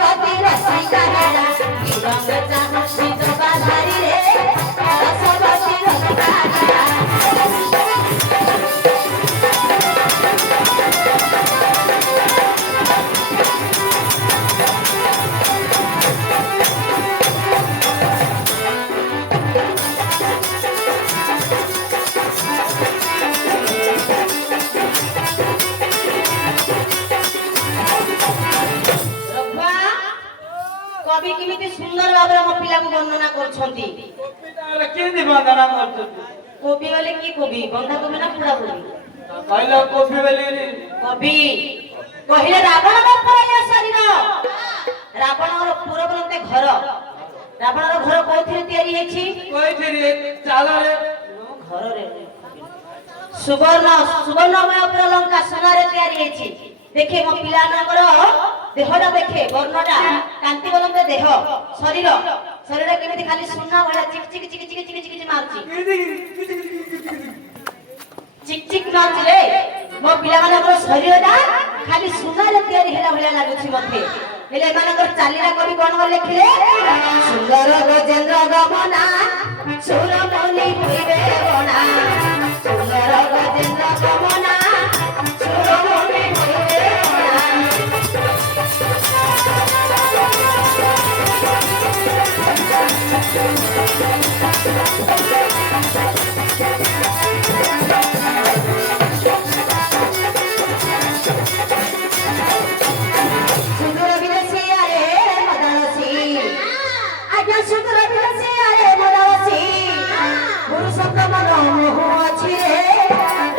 रसवती रसिका हेरा रंग चाहती जबाधारी रे रसवती रसिका हेरा कवि केमिति सुंदर भाव मो पिला को वर्णना करछंती कविता केनि वर्णना करछंती कवि वाले की कवि बंधा कवि ना पुड़ा कवि कहला कवि वाले कवि कहिले रावण को परया शरीर रावण रो पूरा बनते घर रावण रो घर कोथि तयारी हेछि कोइथिरे चाला रे घर रे सुवर्णमय पुरा लंका सोना रे तयारी हेछि देखे मो पिला नगर देहटा देखे वर्णटा कांति बलंते देह शरीर शरीर केमिति खाली सुना भला चिक चिक चिक चिक चिक चिक मारची चिक चिक नाच रे मो पिला मानकर शरीरटा खाली सुना रे तयारी हेला भला लागुछि मथे हेले मानकर चालीरा कवि कोन लिखिले सुंदर गजेंद्र गमना सुरमणि भइबे बना सुंदर गजेंद्र गमना सुरमणि भइबे बना सुंदर विदेशी आए मदनसी आज्ञा सुंदर विदेशी आए मदनसी पुरुषोत्तम मोह अछि रे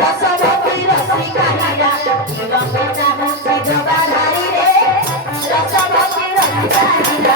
रसवती रसिका हेरा रंग चाहती जबाधारी रे रसवती रसिका हेरा